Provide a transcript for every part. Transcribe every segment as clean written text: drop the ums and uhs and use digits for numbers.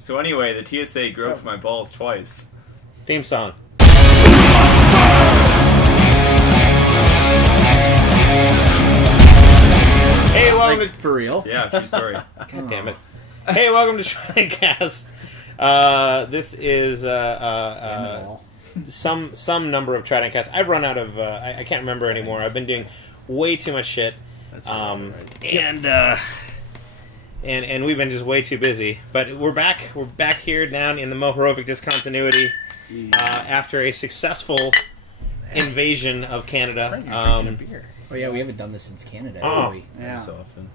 So anyway, the TSA groped my balls twice. Theme song. Hey, welcome to... For real? Yeah, true story. God damn it. Hey, welcome to TRIDENTCast. This is some number of TRIDENTcasts. I've run out of... I can't remember anymore. I've been doing way too much shit. That's right. And we've been just way too busy. But we're back. We're back here down in the Mohorovic discontinuity after a successful invasion of Canada. Oh yeah, we haven't done this since Canada, Oh. have we? Yeah. So often.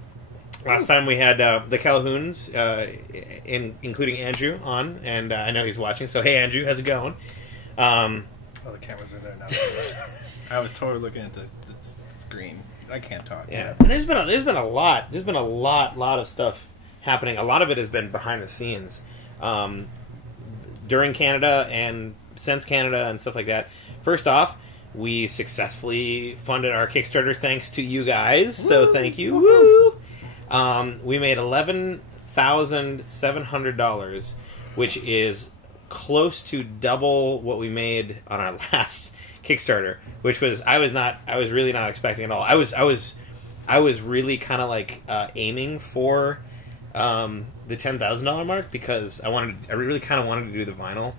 Last time we had the Calhouns, including Andrew, on, and I know he's watching. So hey, Andrew, how's it going? Oh, the cameras are there now. I was totally looking at the screen. I can't talk. Yeah, and there's been a lot of stuff happening. A lot of it has been behind the scenes, during Canada and since Canada and stuff like that. First off, we successfully funded our Kickstarter thanks to you guys. Woo! So thank you. Woo! We made $11,700, which is close to double what we made on our last Kickstarter, which was I was really not expecting at all. I was really kind of like aiming for the $10,000 mark because I really kind of wanted to do the vinyl,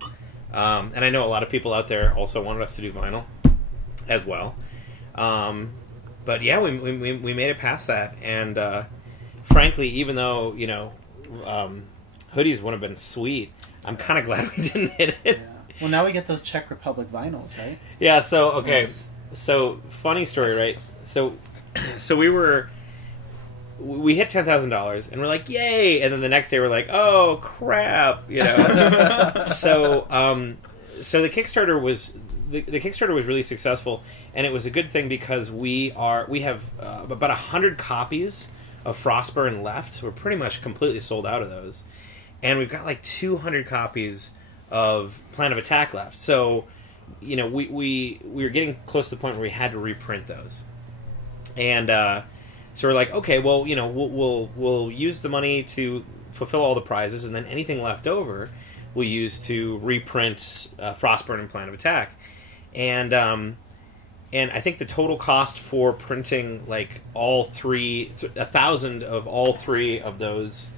and I know a lot of people out there also wanted us to do vinyl as well. But yeah, we made it past that, and frankly, even though hoodies would have been sweet, I'm kind of glad we didn't hit it. Yeah. Well, now we get those Czech Republic vinyls, right? Yeah, so, okay. Nice. So, funny story, right? So we hit $10,000, and we're like, yay! And then the next day we're like, oh, crap, So the Kickstarter was... The Kickstarter was really successful, and it was a good thing because we have about 100 copies of Frostburn left. We're pretty much completely sold out of those. And we've got like 200 copies of Plan of Attack left. So, we were getting close to the point where we had to reprint those. And so we're like, okay, well, we'll use the money to fulfill all the prizes, and then anything left over we'll use to reprint Frostburn and Plan of Attack. And I think the total cost for printing like 1,000 of all three of those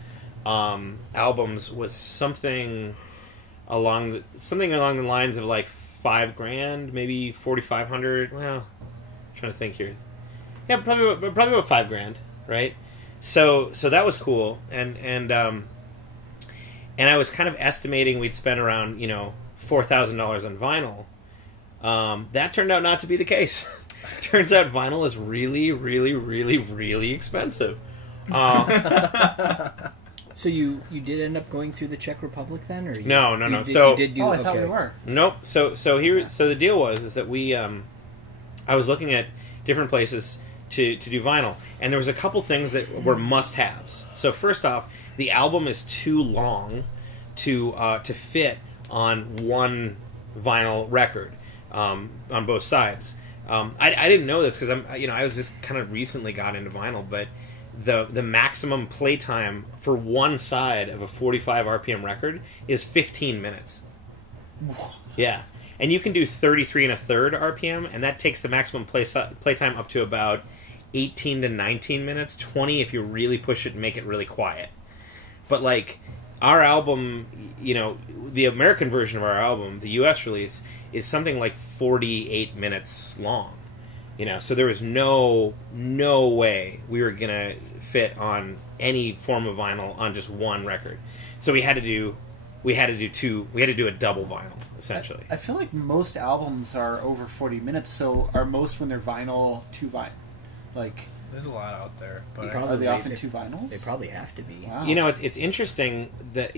albums was something along the lines of like $5,000, maybe $4,500. Well, I'm trying to think here. Yeah, probably about $5,000, right? So that was cool, and I was kind of estimating we'd spend around $4,000 on vinyl. That turned out not to be the case. Turns out vinyl is really, really, really, really expensive. So you did end up going through the Czech Republic then, or No. You did do, I thought we were. Nope. So the deal was that we I was looking at different places to do vinyl, and there was a couple things that were must-haves. So first off, the album is too long to fit on one vinyl record on both sides. I didn't know this because I was just kind of recently got into vinyl, but the maximum playtime for one side of a 45 RPM record is 15 minutes. Yeah, and you can do 33 1/3 RPM, and that takes the maximum playtime up to about 18 to 19 minutes, 20 if you really push it and make it really quiet. But like our album, the American version of our album, the US release, is something like 48 minutes long. So there was no way we were gonna fit on any form of vinyl on just one record. So we had to do a double vinyl essentially. I feel like most albums are over 40 minutes. So are most when they're vinyl 2 vinyl? Like There's a lot out there, but are they often 2 vinyls? They probably have to be. Wow. It's interesting that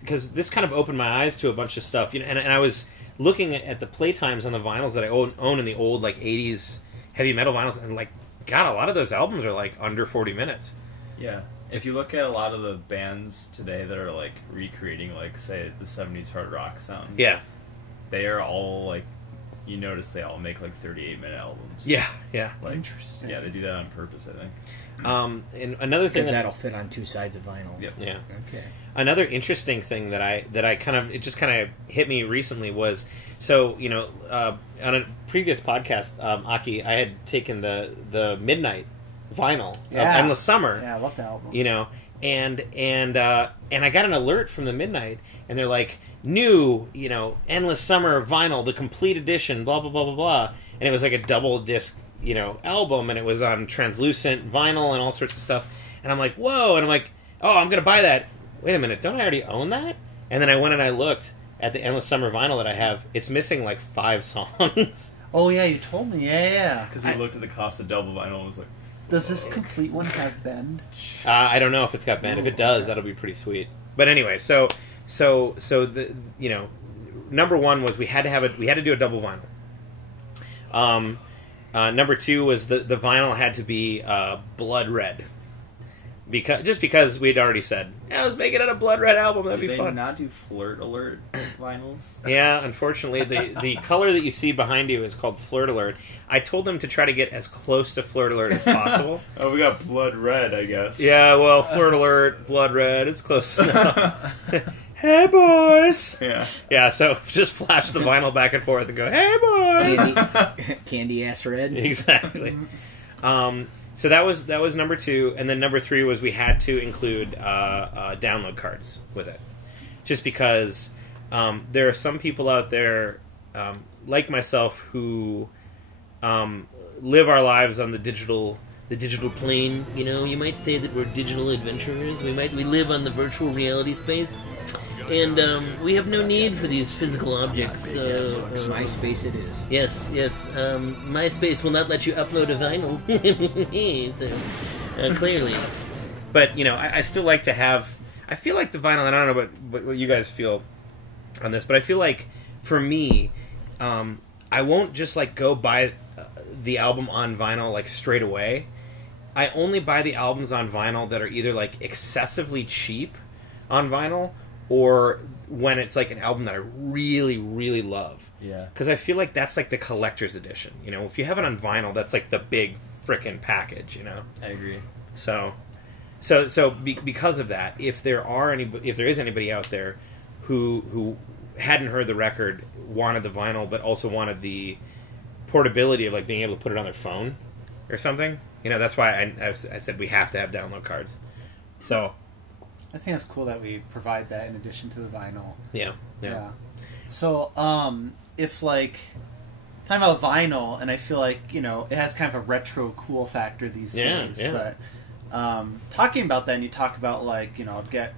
because this kind of opened my eyes to a bunch of stuff. And I was looking at the playtimes on the vinyls that I own in the old like 80s heavy metal vinyls, and like, God, a lot of those albums are like under 40 minutes. Yeah. If you look at a lot of the bands today that are like recreating, like, say, the 70s hard rock sound, Yeah. they are all like you notice they all make like 38-minute albums. Yeah, yeah. Like, Interesting. yeah, they do that on purpose, I think. And another thing Because that'll fit on two sides of vinyl. Yep. yeah. Okay. Another interesting thing that I kind of it just kind of hit me recently was, so on a previous podcast, Aki, I had taken the Midnight vinyl of Endless Summer. Yeah, I love that album. And I got an alert from the Midnight, and they're like, new, Endless Summer vinyl, the complete edition, blah blah blah blah blah, and it was like a double disc, album, and it was on translucent vinyl and all sorts of stuff, and I'm like, whoa, and I'm like, oh, I'm gonna buy that. Wait a minute, don't I already own that? And then I went and I looked at the Endless Summer vinyl that I have. It's missing like 5 songs. Oh yeah, you told me. Yeah. Because he looked at the cost of double vinyl and was like, Does this complete one have bend? I don't know if it's got band. If it does, that'll be pretty sweet. But anyway, so the number one was we had to do a double vinyl. Number 2 was the vinyl had to be blood red, because we'd already said, yeah, let's make it a blood red album. That'd be fun. Did they not do Flirt Alert vinyls? Yeah, unfortunately, the color that you see behind you is called Flirt Alert. I told them to try to get as close to Flirt Alert as possible. Oh, we got Blood Red, I guess. Yeah, well, Flirt Alert, Blood Red, it's close enough. Hey, boys! Yeah, so just flash the vinyl back and forth and go, hey, boys! Candy ass red. Exactly. So that was number 2, and then number 3 was we had to include download cards with it, just because there are some people out there like myself who live our lives on the digital plane. You might say that we're digital adventurers. We live on the virtual reality space, and we have no need for these physical objects. MySpace it is. Yes. MySpace will not let you upload a vinyl. So, clearly. But, I still like to have... I feel like the vinyl, and I don't know what you guys feel on this, but I feel like, for me, I won't just, go buy the album on vinyl, straight away. I only buy the albums on vinyl that are either, excessively cheap on vinyl, or when it's an album that I really, really love. Yeah. Because I feel like that's the collector's edition. If you have it on vinyl, that's the big frickin' package. I agree. So because of that, if there is anybody out there who hadn't heard the record, wanted the vinyl, but also wanted the portability of being able to put it on their phone or something, that's why I said we have to have download cards. So. I think it's cool that we provide that in addition to the vinyl. Yeah. So, if talking about vinyl, and I feel like it has kind of a retro cool factor these days. Yeah. But talking about that, and you talk about get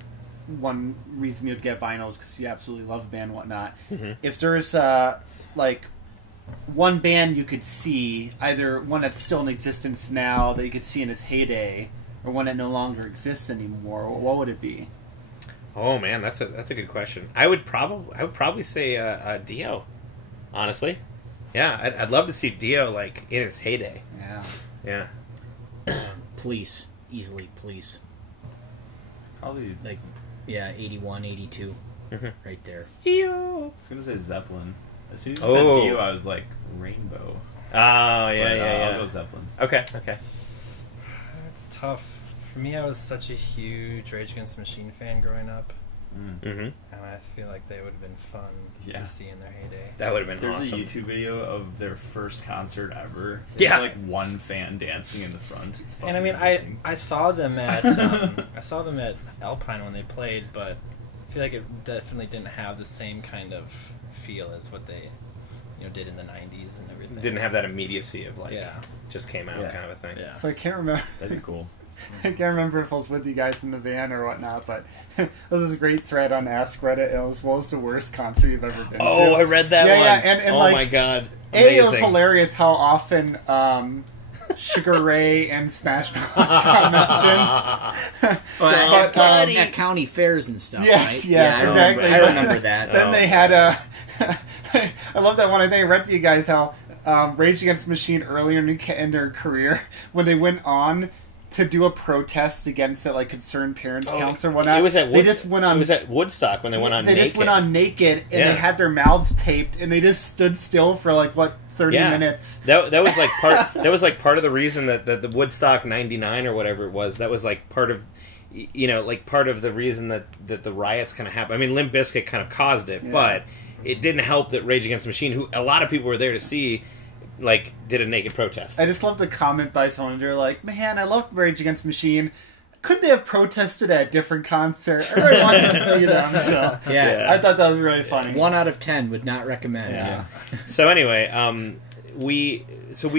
one reason you'd get vinyls because you absolutely love a band and whatnot. Mm-hmm. If there's one band you could see, either one that's still in existence now that you could see in its heyday, or one that no longer exists anymore, what would it be? Oh man, that's a good question. I would probably say Dio, honestly. Yeah, I'd love to see Dio in its heyday. Yeah. Police, easily Police. Probably 81, 82, right there. Dio. I was gonna say Zeppelin. As soon as you Oh. said Dio, I was like Rainbow. Oh yeah. I'll go Zeppelin. Okay. It's tough. For me, I was such a huge Rage Against the Machine fan growing up, Mm-hmm. and I feel like they would have been fun to see in their heyday. That would have been There's awesome. a YouTube video of their first concert ever. Yeah. There's one fan dancing in the front. It's And I mean, amazing. I saw them at Alpine when they played, but I feel like it definitely didn't have the same kind of feel as what they did in the 90s and everything. Didn't have that immediacy of Yeah. just came out kind of a thing. Yeah. So I can't remember. That'd be cool. I can't remember if I was with you guys in the van or whatnot, but there was this great thread on Ask Reddit. It was, what was the worst concert you've ever been to? Oh, I read that one. Yeah, and oh my god. It was Amazing. hilarious how often Sugar Ray and Smash Mouth got mentioned. Well, But, at county fairs and stuff, yes, right? yes, exactly. I remember that. Then they had I love that one. I think I read to you guys how Rage Against the Machine earlier in their career, when they went on, to do a protest against it, like Concerned Parents Council or whatnot. It was at they just went on. It was at Woodstock when they went on They naked. just went on naked, and they had their mouths taped, and they just stood still for like 30 minutes. That was like part. That was like part of the reason that the Woodstock '99 or whatever it was. That was like part of, like part of the reason that the riots kind of happened. I mean, Limp Bizkit kind of caused it, but it didn't help that Rage Against the Machine, who a lot of people were there to see, like, did a naked protest. I just love the comment by someone. They're like, "Man, I love Rage Against the Machine. Couldn't they have protested at a different concert? I really wanted to see them." So I thought that was really funny. 1 out of 10 would not recommend. Yeah. So anyway, we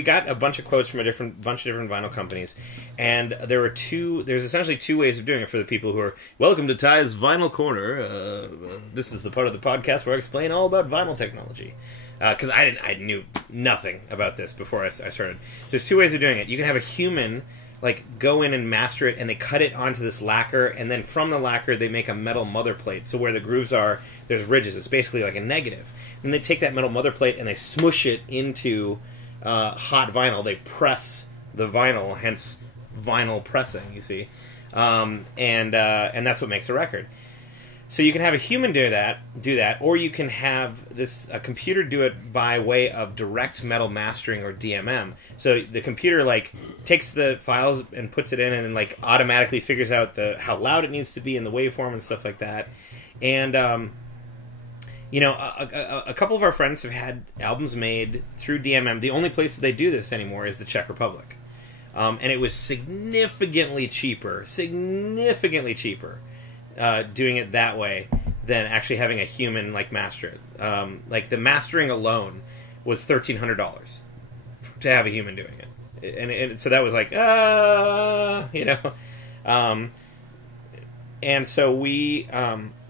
got a bunch of quotes from bunch of different vinyl companies, and there's essentially two ways of doing it for the people who are welcome to Ty's Vinyl Corner. This is the part of the podcast where I explain all about vinyl technology. Because I knew nothing about this before I started. There's two ways of doing it. You can have a human like go in and master it, and they cut it onto this lacquer, and then from the lacquer they make a metal mother plate. So where the grooves are, there's ridges. It's basically like a negative. And they take that metal mother plate and they smush it into hot vinyl. They press the vinyl, hence vinyl pressing. You see, and that's what makes a record. So you can have a human do that, or you can have a computer do it by way of direct metal mastering or DMM. So the computer like takes the files and puts it in, and then like automatically figures out how loud it needs to be in the waveform and stuff like that. And a couple of our friends have had albums made through DMM. The only place they do this anymore is the Czech Republic, and it was significantly cheaper. Doing it that way than actually having a human like master it. Like the mastering alone was $1,300 to have a human doing it, and so that was like and so we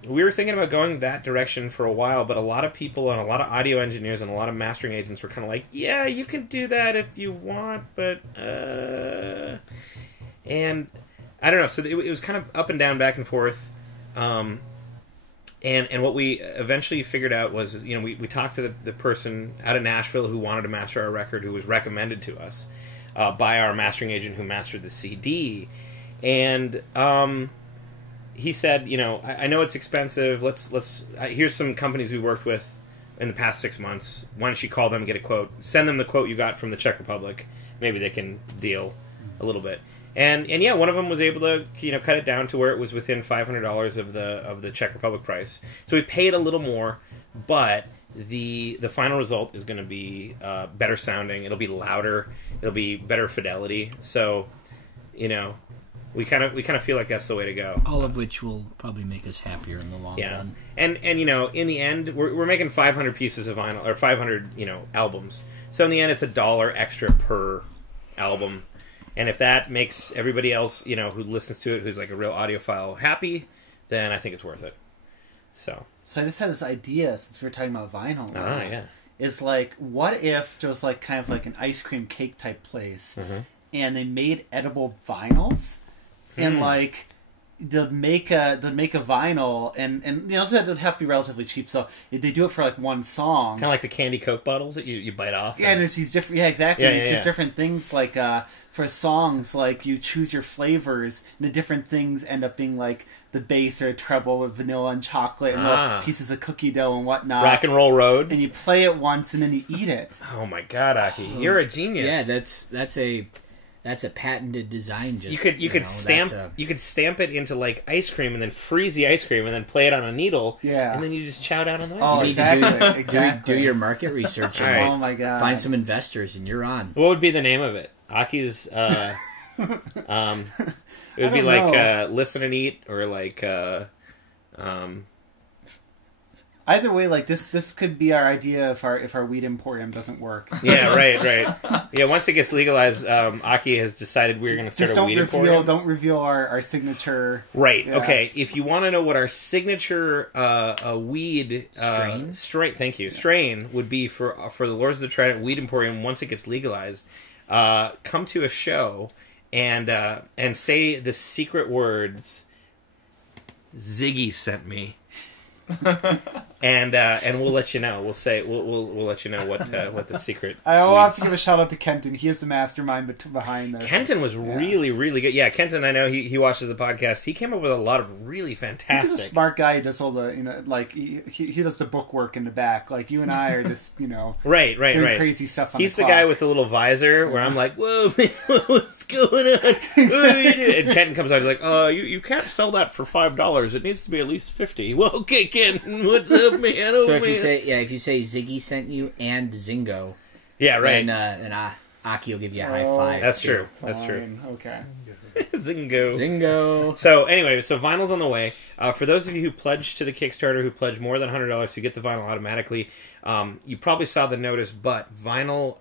were thinking about going that direction for a while, but a lot of people and a lot of audio engineers and a lot of mastering agents were kind of like, yeah, you can do that if you want, but and I don't know. So it was kind of up and down, back and forth. And what we eventually figured out was, we talked to the person out of Nashville who wanted to master our record, who was recommended to us by our mastering agent who mastered the CD. And he said, I know it's expensive. Here's some companies we worked with in the past 6 months. Why don't you call them and get a quote? Send them the quote you got from the Czech Republic. Maybe they can deal a little bit. And yeah, one of them was able to cut it down to where it was within $500 of the Czech Republic price. So we paid a little more, but the final result is going to be better sounding. It'll be louder. It'll be better fidelity. So we kind of feel like that's the way to go. All of which will probably make us happier in the long run. And in the end, we're making 500 pieces of vinyl, or 500 albums. So in the end, it's $1 extra per album. And if that makes everybody else, who listens to it, who's like a real audiophile, happy, then I think it's worth it. So I just had this idea, since we were talking about vinyl. Yeah. It's like, what if there was like kind of like an ice cream cake type place, and they made edible vinyls, and like they'd make a vinyl, and so it would have to be relatively cheap. So if they do it for like one song, kind of like the candy Coke bottles that you bite off. Yeah, and it's these different. Yeah, exactly. There's different things like for songs, like you choose your flavors, and the different things end up being like the bass or a treble with vanilla and chocolate and little pieces of cookie dough and whatnot. Rock and Roll Road. And you play it once and then you eat it. Oh my God, Aki, you're a genius. Yeah, that's a patented design. You could stamp it into like ice cream and then freeze the ice cream and then play it on a needle. Yeah, and then you just chow down on the ice cream. Exactly. Do your market research. Right. Oh my God! Find some investors and you're on. What would be the name of it? Aki's. It would be like Listen and Eat, or like. Either way, like this could be our idea if our weed emporium doesn't work. Yeah, right. Yeah, once it gets legalized, Aki has decided we're going to start a weed emporium. Don't reveal our signature. Right. Yeah. Okay. If you want to know what our signature weed strain, thank you, strain would be for the Lords of the Trident Weed Emporium once it gets legalized, come to a show and say the secret words. Ziggy sent me. and we'll let you know. We'll let you know what the secret. I will have to give a shout out to Kenton. He is the mastermind behind this. Kenton was really, really good. Yeah, Kenton, I know he watches the podcast. He came up with a lot of really fantastic. He's a smart guy. He does all the like he does the book work in the back. Like you and I are just right doing crazy stuff. He's the guy with the little visor where I'm like, whoa, man, what's going on? And Kenton comes out. He's like, you can't sell that for $5. It needs to be at least $50. Well, okay, Kenton, what's up, man? Oh, so if man. you say Ziggy sent you and Zingo, yeah, right, then Aki will give you a high five. That's too. true. That's true. Okay. Zingo. So anyway, vinyl's on the way. For those of you who pledged to the Kickstarter, who pledged more than $100 to get the vinyl automatically, you probably saw the notice, but vinyl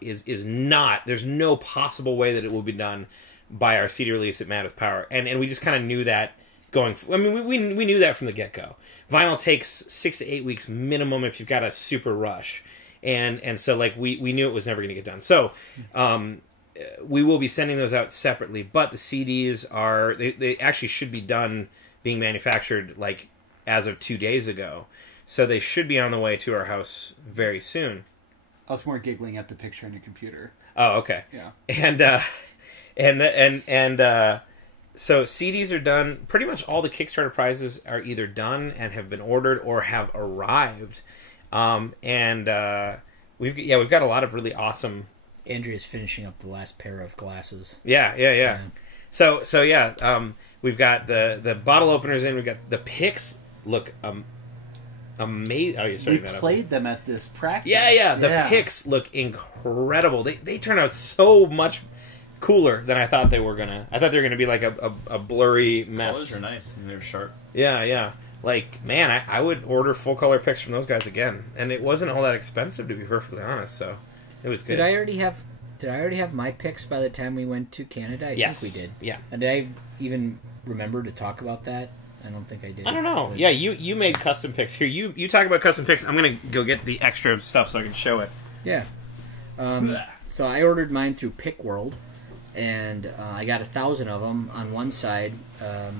is not. There's no possible way that it will be done by our CD release at Mad with Power, and we just kind of knew that going. I mean, we knew that from the get go. Vinyl takes 6 to 8 weeks minimum if you've got a super rush, and so like we knew it was never going to get done. So. We will be sending those out separately, but the CDs they actually should be done being manufactured like as of 2 days ago, so they should be on the way to our house very soon. I was more giggling at the picture on your computer. Oh, okay. Yeah. So CDs are done. Pretty much all the Kickstarter prizes are either done and have been ordered or have arrived, we've got a lot of really awesome. Andrea's finishing up the last pair of glasses. Yeah. So we've got the bottle openers in. We've got the picks. Look amazing. Oh, you're starting that up. We played them at this practice. Yeah. The picks look incredible. They turn out so much cooler than I thought they were gonna. I thought they were gonna be like a blurry mess. Colors are nice and they're sharp. Yeah. Like, man, I would order full color picks from those guys again, and it wasn't all that expensive, to be perfectly honest. So. It was good. Did I already have my picks by the time we went to Canada? I think we did. Yeah. And did I even remember to talk about that? I don't think I did. I don't know. Yeah, you made custom picks. Here, you talk about custom picks. I'm going to go get the extra stuff so I can show it. Yeah. So I ordered mine through Pick World, and I got 1,000 of them. On one side that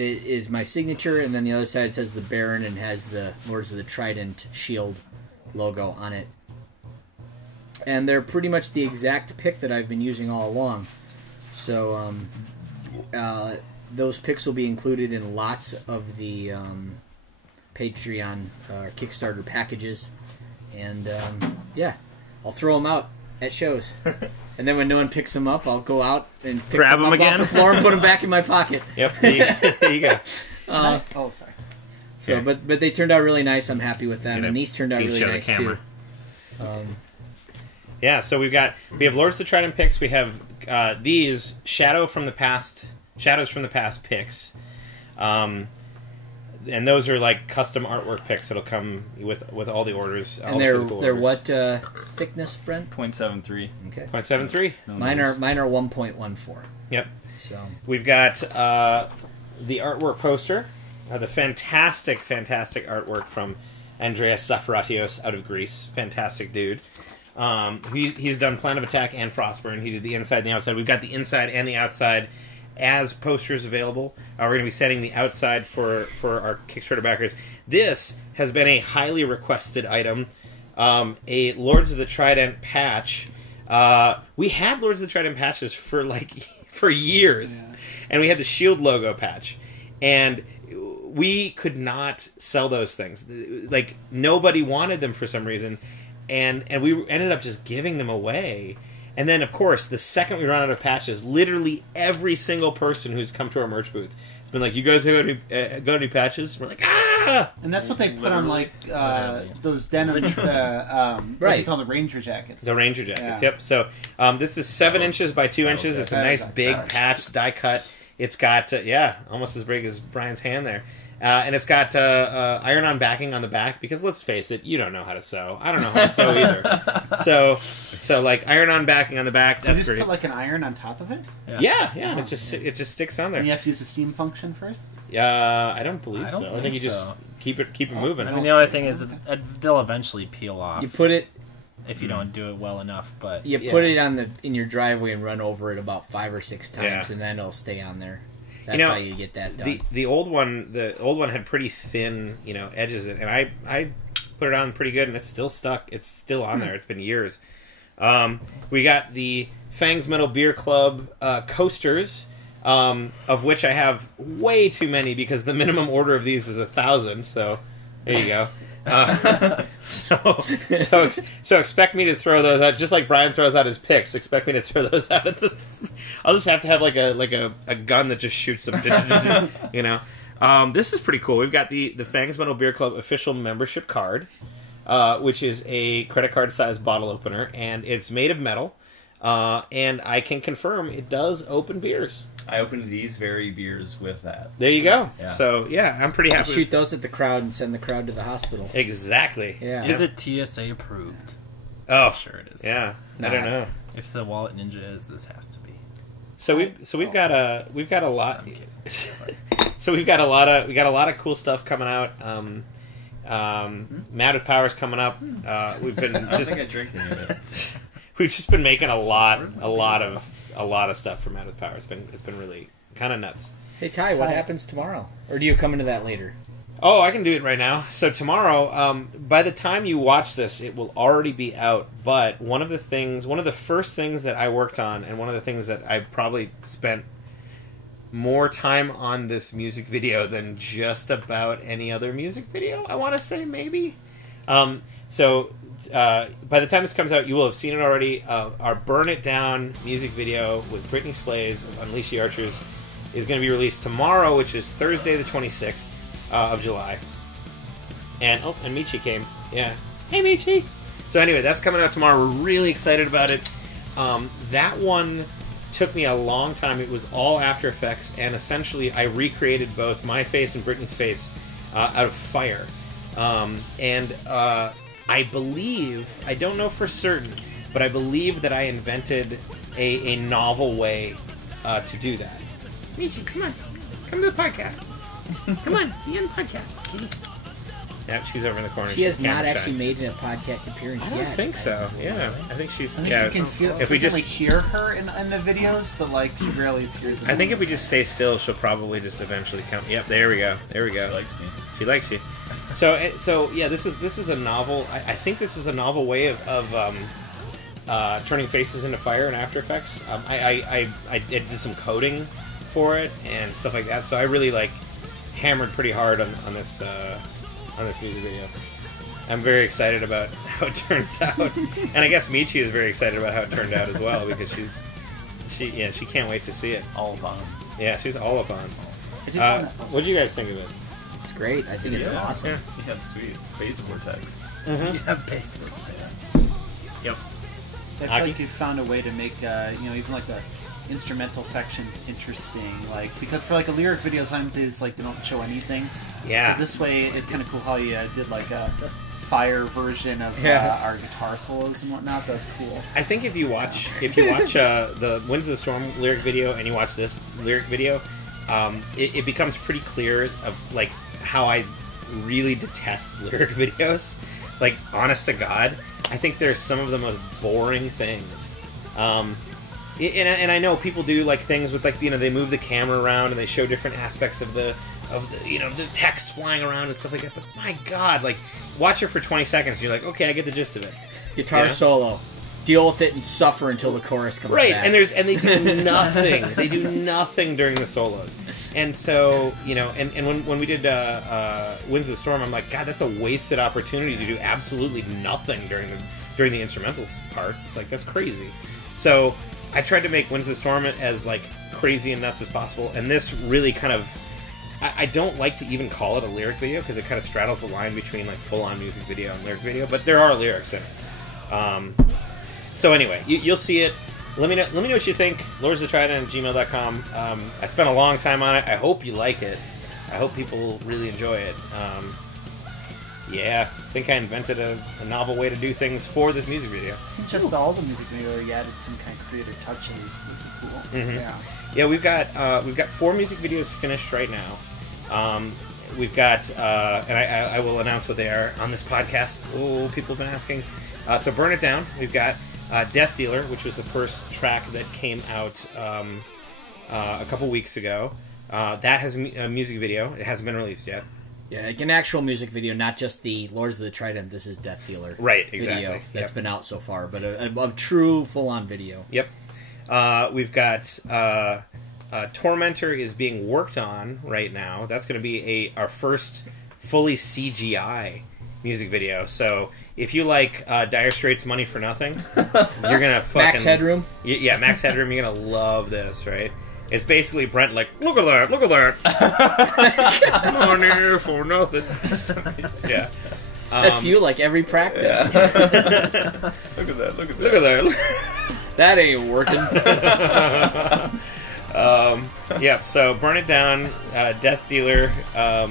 is my signature, and then the other side says the Baron and has the Lords of the Trident shield logo on it. And they're pretty much the exact pick that I've been using all along. So those picks will be included in lots of the Patreon or Kickstarter packages. And I'll throw them out at shows. And then when no one picks them up, I'll go out and grab them up again off the floor and put them back in my pocket. Yep, there you go. Sorry. So, but they turned out really nice. I'm happy with them, and these turned out really nice too. Yeah, so we have Lords of the Trident picks. We have these Shadows from the Past picks, and those are like custom artwork picks that'll come with all the orders. And they're what thickness, Brent? 0.73. Okay. 0.73. Mine are 1.14. Yep. So we've got the artwork poster, the fantastic artwork from Andreas Zafaratios out of Greece. Fantastic dude. He's done Plan of Attack and Frostburn. He did the inside and the outside. We've got the inside and the outside as posters available. We're going to be setting the outside for our Kickstarter backers. This has been a highly requested item. A Lords of the Trident patch. We had Lords of the Trident patches for years, and we had the Shield logo patch, and we could not sell those things. Like, nobody wanted them for some reason. And we ended up just giving them away. And then, of course, the second we run out of patches, literally every single person who's come to our merch booth has been like, "You guys got any patches?" We're like, "Ah!" And that's what they put on like those denim, what do you call the Ranger jackets? The Ranger jackets. Yep. So this is 7 inches by 2 inches. It's a nice big patch, die cut. It's got almost as big as Brian's hand there. And it's got iron-on backing on the back, because let's face it, you don't know how to sew. I don't know how to sew either. So like iron-on backing on the back. So that's you just great. put like an iron on top of it? Yeah. And it just sticks on there. And you have to use the steam function first? I don't believe so. I think you just keep it moving. I mean, the only thing is they'll eventually peel off. You put it if you don't do it well enough, but put it in your driveway and run over it about 5 or 6 times, and then it'll stay on there. That's how you get that done. The old one had pretty thin, edges, and I put it on pretty good, and it's still stuck. It's still on there. It's been years. We got the Fangs Metal Beer Club coasters, of which I have way too many because the minimum order of these is 1,000. So there you go. So expect me to throw those out, just like Brian throws out his picks. Expect me to throw those out at the. I'll just have to have like a gun that just shoots them. This is pretty cool. We've got the Fangs Metal Beer Club official membership card, which is a credit card sized bottle opener, and it's made of metal. And I can confirm it does open beers. I opened these very beers with that. There you go. Yeah. So, yeah, I'm pretty happy. Shoot those at the crowd and send the crowd to the hospital. Exactly. Yeah. Is it TSA approved? Oh, I'm sure it is. Yeah. I don't know. If the Wallet Ninja is, this has to be. We've got a lot. I'm kidding. So we got a lot of cool stuff coming out. Mad with Power's coming up. We've been I don't think I drink any of it. We've just been making a lot of stuff for Mad with Power. It's been really kind of nuts. Hey Ty, what happens tomorrow? Or do you come into that later? Oh, I can do it right now. So tomorrow, by the time you watch this, it will already be out. But one of the first things that I worked on, and one of the things that I probably spent more time on this music video than just about any other music video, I want to say, maybe. By the time this comes out, you will have seen it already. Our Burn It Down music video with Brittany Slays of Unleash the Archers is going to be released tomorrow, which is Thursday the 26th of July. And Michi came. Yeah. Hey, Michi! So anyway, that's coming out tomorrow. We're really excited about it. That one took me a long time. It was all After Effects, and essentially I recreated both my face and Brittany's face out of fire. I believe, I don't know for certain, but I believe that I invented a novel way to do that. Michi, come on. Come to the podcast. Come on, be on the podcast. Yeah, she's over in the corner. She has not camera actually shy. made a podcast appearance I don't yet. think so. Yeah, I think she's. I think yeah, you can feel, if we just, hear her in the videos, but she rarely appears. I think if we just stay still, she'll probably just eventually come. Yep, there we go. There we go. She likes me. She likes you. So yeah, this is a novel. I think this is a novel way of turning faces into fire in After Effects. I did some coding for it and stuff like that. So I really hammered pretty hard on this music video. I'm very excited about how it turned out, and I guess Michi is very excited about how it turned out as well because she can't wait to see it. All bonds. Yeah, she's all up on. What do you guys think of it? It's great. I think it's awesome. Yeah, sweet. Base Vortex. Mm-hmm. Yeah, basically. Yep. I feel like you found a way to make even the instrumental sections interesting, because for a lyric video sometimes it's they don't show anything. Yeah. But this way it's kind of cool how you did a fire version of our guitar solos and whatnot. That's cool. I think if you watch the Winds of the Storm lyric video and you watch this lyric video, it becomes pretty clear of how I really detest lyric videos. Honest to God, I think they're some of the most boring things. And I know people do things with they move the camera around and they show different aspects of the the text flying around and stuff like that. But my God, watch it for 20 seconds and you're like, okay, I get the gist of it. Guitar solo. Deal with it and suffer until the chorus comes back. And they do nothing. They do nothing during the solos. And so, and when we did Winds of the Storm, I'm like, God, that's a wasted opportunity to do absolutely nothing during the instrumental parts. It's that's crazy. So I tried to make Winds of the Storm as crazy and nuts as possible, and this really kind of, I don't like to even call it a lyric video because it kind of straddles the line between full-on music video and lyric video, but there are lyrics in it. So anyway, you'll see it. Let me know what you think. lordsofthetrident@gmail.com. I spent a long time on it. I hope you like it. I hope people really enjoy it. Yeah, I think I invented a novel way to do things for this music video. Just about all the music video, you added some kind of creative touches. Cool. Mm-hmm. Yeah. Yeah, we've got 4 music videos finished right now. We've got, and I will announce what they are on this podcast. Oh, people have been asking. So Burn It Down. We've got Death Dealer, which was the first track that came out a couple weeks ago. That has a music video. It hasn't been released yet. Yeah, like an actual music video, not just the Lords of the Trident, This is Death Dealer Right, video exactly. that's been out so far, but a true full-on video. Yep. We've got Tormentor is being worked on right now. That's going to be our first fully CGI music video. So if you like Dire Straits' Money for Nothing, you're going to fucking... Max Headroom? Yeah, Max Headroom. You're going to love this, right? It's basically Brent like, look at that, look at that. Money for nothing. Yeah. That's you, like, every practice. Look at that, look at that. Look at that. That ain't working. Yeah, so Burn It Down, Death Dealer, I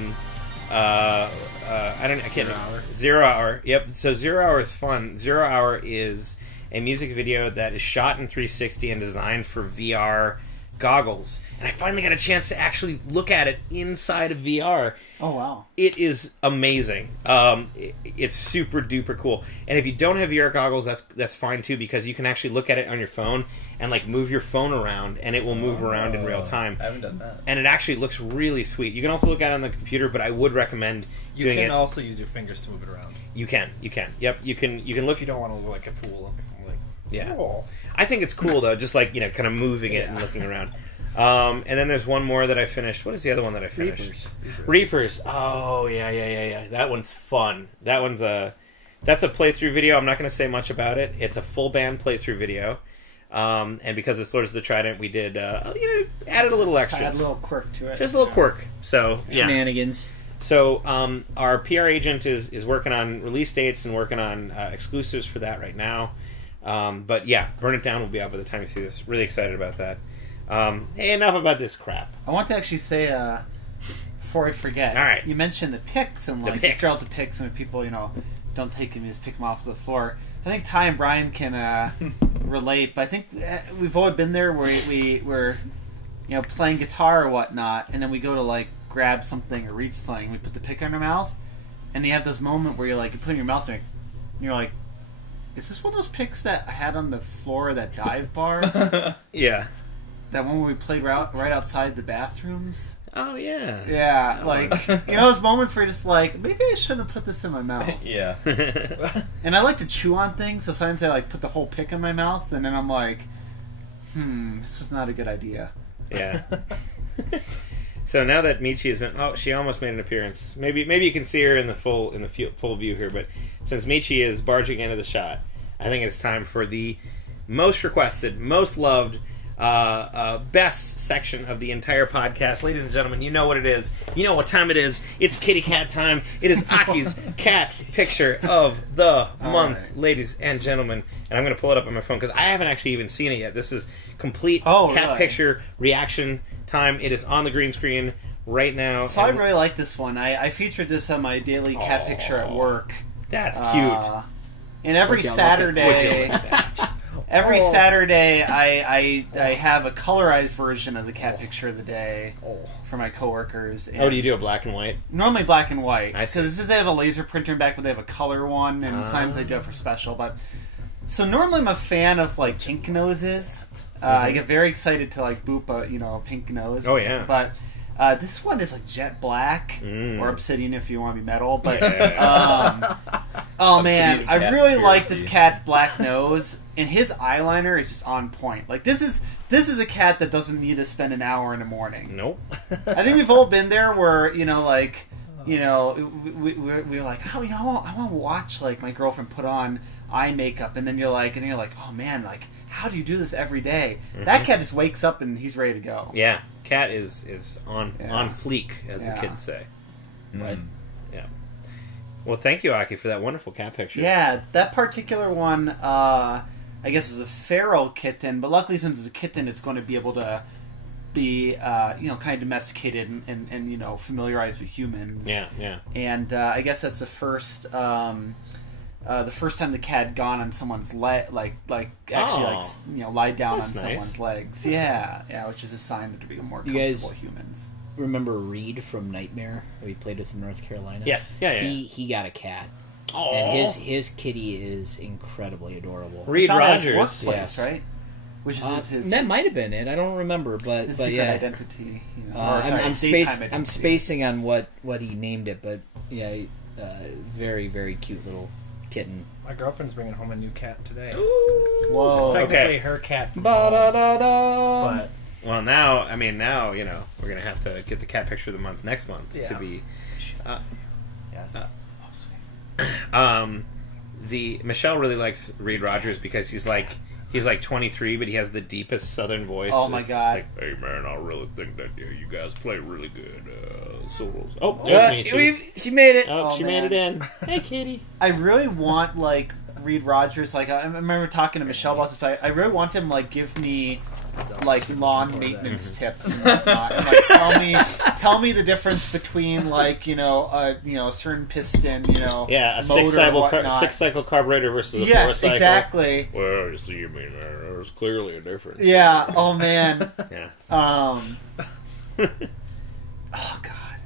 can't remember. 0 Hour. Yep, so 0 Hour is fun. 0 Hour is a music video that is shot in 360 and designed for VR goggles. And I finally got a chance to actually look at it inside of VR. Oh, wow. It is amazing. It's super duper cool. And if you don't have VR goggles, that's fine too, because you can actually look at it on your phone and like move your phone around, and it will move around in real time. I haven't done that. And it actually looks really sweet. You can also look at it on the computer, but I would recommend You doing can it. also use your fingers to move it around. You can. Yep, you can look. If you don't want to look like a fool. Like, Yeah. oh. I think it's cool though, just like, kind of moving it and looking around. And then there's one more that I finished. What is the other one that I finished? Reapers. Oh, yeah. That one's fun. That's a playthrough video. I'm not going to say much about it. It's a full band playthrough video. And because it's Lords of the Trident, we did, added a little extras. Add a little quirk to it. Just a little quirk. So, yeah. Shenanigans. So, our PR agent is working on release dates and working on exclusives for that right now. But yeah, Burn It Down will be out by the time you see this. Really excited about that. Hey, enough about this crap. I want to actually say, before I forget, All right. you mentioned the picks and like you picks. throw out the picks, and if people don't take them, you just pick them off the floor. I think Ty and Brian can relate, but I think we've all been there where we're playing guitar or whatnot, and then we go to like grab something or reach something, we put the pick in our mouth, and you have this moment where you put it in your mouth and you're like, is this one of those picks that I had on the floor of that dive bar? Yeah. That one where we played right outside the bathrooms? Oh, yeah. Yeah, those moments where you're just like, maybe I shouldn't have put this in my mouth. Yeah. And I like to chew on things, so sometimes I put the whole pick in my mouth, and then I'm like, this was not a good idea. Yeah. So now that Michi has been, she almost made an appearance. Maybe you can see her in the full view here. But since Michi is barging into the shot, I think it's time for the most requested, most loved, best section of the entire podcast. Ladies and gentlemen, you know what it is. You know what time it is. It's kitty cat time. It is Aki's cat picture of the month, ladies and gentlemen. And I'm going to pull it up on my phone because I haven't actually even seen it yet. This is complete cat picture reaction time. It is on the green screen right now. So I really like this one. I featured this on my daily cat picture at work. That's cute. And every Saturday... Every Saturday, I have a colorized version of the cat picture of the day for my coworkers. And do you do a black and white? Normally black and white. I see. So they have a laser printer back, but they have a color one, and sometimes they do it for special. But so normally I'm a fan of like pink noses. I get very excited to like boop a pink nose. Oh yeah. But this one is like jet black or obsidian if you want to be metal. But oh man, I really like this cat's black nose, and his eyeliner is just on point. Like this is a cat that doesn't need to spend an hour in the morning. Nope. I think we've all been there where we're like, I want to watch like my girlfriend put on eye makeup, and then you're like, oh man, like how do you do this every day? That cat just wakes up and he's ready to go. Yeah, cat is on fleek, as the kids say. Right. Yeah. Well, thank you, Aki, for that wonderful cat picture. Yeah, that particular one, I guess, is a feral kitten, but luckily since it's a kitten, it's going to be able to be, kind of domesticated and familiarized with humans. Yeah, yeah. And I guess that's the first time the cat had gone on someone's leg, lied down on someone's legs. Yeah, which is a sign that they're more comfortable humans. Remember Reed from Nightmare that we played with in North Carolina? Yes. Yeah. He got a cat. Oh. And his kitty is incredibly adorable. Reed Found out at his Rogers. workplace, right? which is his that might have been it. I don't remember, but secret yeah. identity. You know, I'm daytime identity. spacing on what he named it, but yeah, very very cute little kitten. My girlfriend's bringing home a new cat today. Whoa! It's technically Okay. her cat, from Ba-da-da-da. but Well, now you know we're gonna have to get the cat picture of the month next month Yeah. to be. Yes. The Michelle really likes Reed Rogers because he's like 23, but he has the deepest Southern voice. Oh my God. Like, hey man, I really think that you guys play really good solos. Oh, there's me. She made it. Oh, Oh, she man. made it in. Hey, kitty. I really want like Reed Rogers. Like I remember talking to Michelle about this, but I really want him like give me like lawn maintenance tips and whatnot. And, like tell me the difference between like a certain piston, Yeah, a motor and whatnot. six cycle carburetor versus a Yes, 4 cycle. exactly. Well, you see, I mean, there's clearly a difference. Yeah. Oh man. Yeah. Oh God.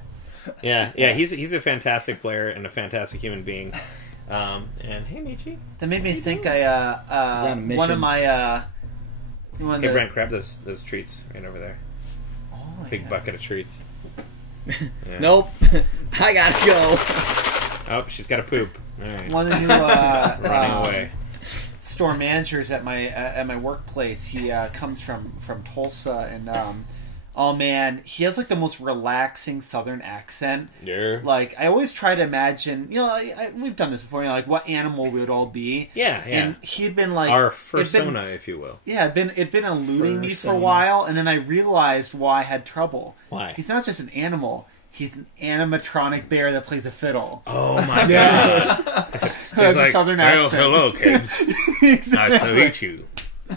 Yeah. He's a fantastic player and a fantastic human being. And hey, Michi. That made me think. on a mission. One of my Hey, Brent, grab those treats right over there. Oh, Big yeah. bucket of treats. Yeah. Nope. I gotta go. Oh, she's got to poop. All right. One of the new Running away. store managers at my workplace. He comes from Tulsa, and oh man, he has like the most relaxing Southern accent. Yeah. Like I always try to imagine, we've done this before. Like what animal we would all be. Yeah. And he had been like Our fursona, if you will. Yeah, it'd been eluding me for a Fursona. while, and then I realized why I had trouble. Why? He's not just an animal. He's an animatronic bear that plays a fiddle. Oh my Yes. god. Has a Southern accent. hello, kids. Nice to meet you.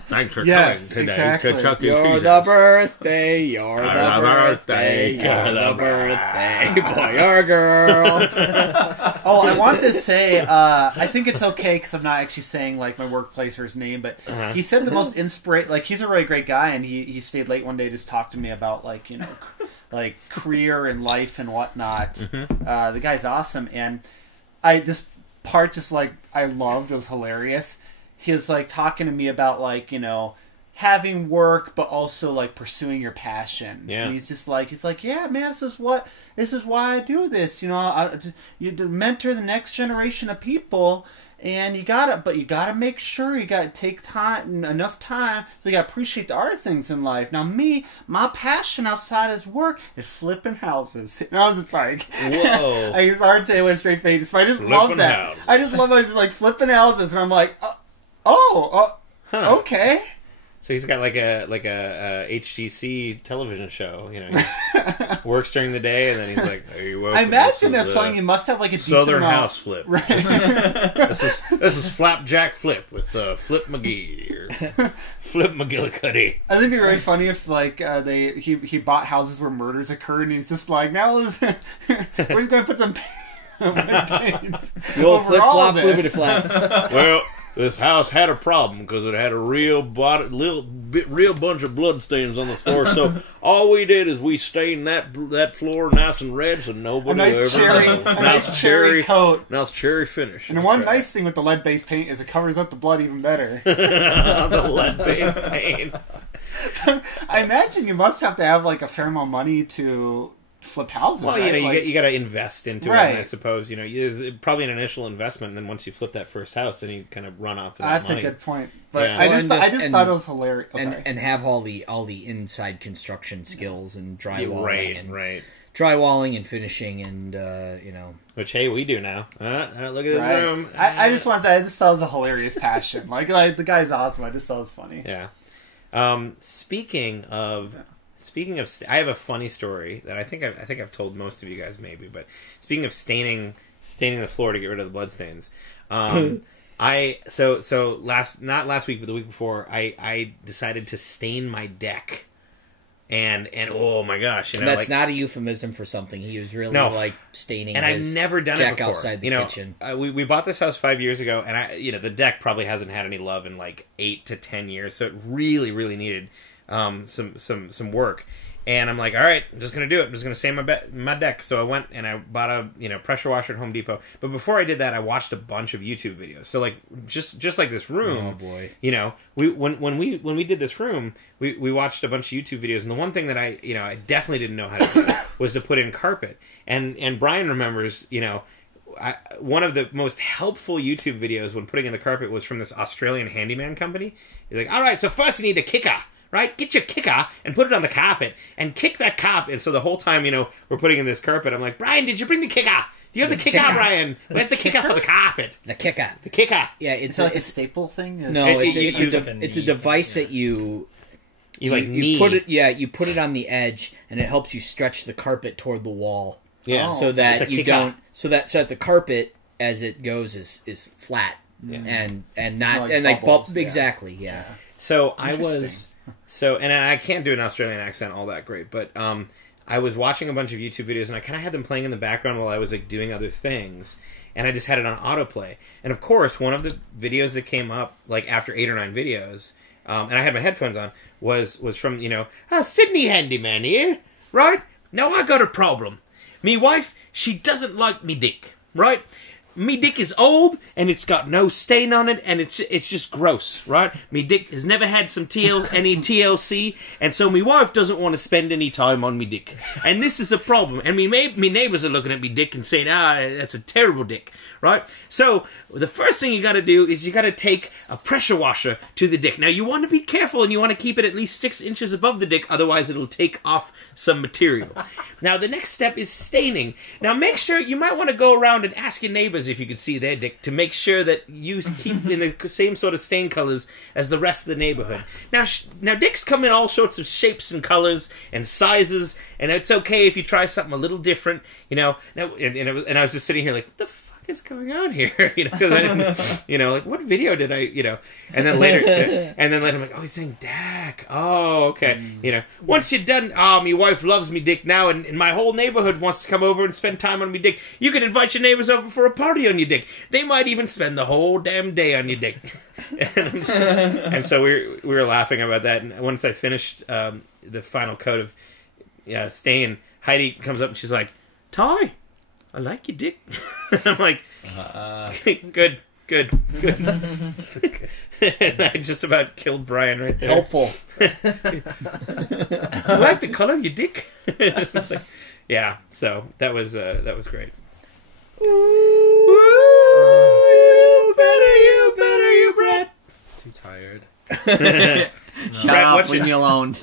Thanks for Yes, coming today exactly. to Chuck E. You're Cheese's. the birthday. You're You're the the birthday. birthday. You're the birthday. Boy or girl. Oh, I want to say, I think it's okay because I'm not actually saying like my workplace or his name, but he said the most like he's a really great guy, and he stayed late one day to just talk to me about like like career and life and whatnot. The guy's awesome, and I loved. It was hilarious. He was like talking to me about like having work, but also like pursuing your passions. Yeah. And he's like, yeah, man, this is why I do this. You to mentor the next generation of people, and you gotta make sure you gotta take enough time, so you gotta appreciate the other things in life. Now, my passion outside his work is flipping houses. And I was just like, Whoa. it's hard to say it with a straight face, but I just love Flipping that. houses. I just love how he's just like flipping houses, and I'm like, Huh. okay. So he's got like a HGC television show, He works during the day, and then he's like, "Hey, welcome. I imagine This that's is, something you must have like a decent Southern amount. House Flip. Right. This is Flapjack Flip with Flip McGee or Flip McGillicuddy. I think it'd be really funny if like he bought houses where murders occurred, and he's just like, now we're just going to put some paint The old over flip all flop, of flippity this. flap. Well, this house had a problem because it had a real bunch of bloodstains on the floor. So all we did is we stained that floor nice and red, so nobody A nice ever cherry, know. a nice cherry coat. Now it's cherry finish. And the one nice thing with the lead-based paint is it covers up the blood even better. the lead-based paint. I imagine you must have to have like a fair amount of money to flip houses. Well, right? you got to invest into it, Right. and I suppose there's probably an initial investment, and then once you flip that first house, then you kind of run off. That's money. a good point. But Yeah. I Well, just and thought it was hilarious. Oh, sorry. And have all the inside construction skills and drywalling Right. drywalling and finishing and Which hey, we do now. Look at this Right. room. I just want to say, I just thought it was a hilarious passion. Like the guy's awesome. I just thought it was funny. Yeah. Speaking of, I have a funny story that I think I've told most of you guys maybe. But speaking of staining the floor to get rid of the bloodstains, not last week but the week before, I decided to stain my deck, and oh my gosh, that's not a euphemism for something. He was really like staining. And I've his never done deck it before. outside the kitchen. We bought this house 5 years ago, and the deck probably hasn't had any love in like 8 to 10 years, so it really needed some work. And I'm like, all right, I'm just going to do it. I'm just going to sand my deck. So I went and I bought a pressure washer at Home Depot. But before I did that, I watched a bunch of YouTube videos. So like just like this room, Oh boy. When we did this room, we watched a bunch of YouTube videos. And the one thing that I definitely didn't know how to do was to put in carpet. And Brian remembers, one of the most helpful YouTube videos when putting in the carpet was from this Australian handyman company. He's like, all right, so first you need a kicker. Right? Get your kicker and put it on the carpet and kick that carpet. And so the whole time, we're putting in this carpet, I'm like, Brian, did you bring the kicker? Do you have the kicker, Brian? Where's the kicker for the carpet? The kicker. The kicker. Yeah, It's like a staple thing? No, it's a device that you put it. Yeah, you put it on the edge, and it helps you stretch the carpet toward the wall. Yeah, so that you don't. So that the carpet as it goes is flat and not like and like bubbles, exactly. Yeah. So and I can't do an Australian accent all that great, but I was watching a bunch of YouTube videos, and I kind of had them playing in the background while I was like doing other things, and I just had it on autoplay. And of course, one of the videos that came up like after 8 or 9 videos, and I had my headphones on, was from Sydney handyman here, right? Now I got a problem. Me wife, she doesn't like me dick, right? Me dick is old, and it's got no stain on it, and it's just gross, right? Me dick has never had any TLC, and so me wife doesn't want to spend any time on me dick. And this is a problem. And me neighbors are looking at me dick and saying, that's a terrible dick, right? So the first thing you got to do is you got to take a pressure washer to the dick. Now, you want to be careful, and you want to keep it at least 6 inches above the dick, otherwise it'll take off some material. Now, the next step is staining. Now, make sure, you might want to go around and ask your neighbors if you could see their dick to make sure that you keep in the same sort of stain colors as the rest of the neighborhood. Now dicks come in all sorts of shapes and colors and sizes, and it's okay if you try something a little different, Now, and I was just sitting here like, what the fuck is going on here? Because I didn't, like, what video did I, and then later, I'm like, oh, he's saying Dak. Oh, okay. Once you're done, me wife loves me dick now, and my whole neighborhood wants to come over and spend time on me dick. You can invite your neighbors over for a party on your dick. They might even spend the whole damn day on your dick. and so we were laughing about that. And once I finished the final coat of stain, Heidi comes up and she's like, Ty, I like your dick. I'm like, good. And I just about killed Brian right there. Helpful. I like the color of your dick. It's like, yeah, so that was great. Ooh, you better, Brett. Too tired. Shut up, leave me alone.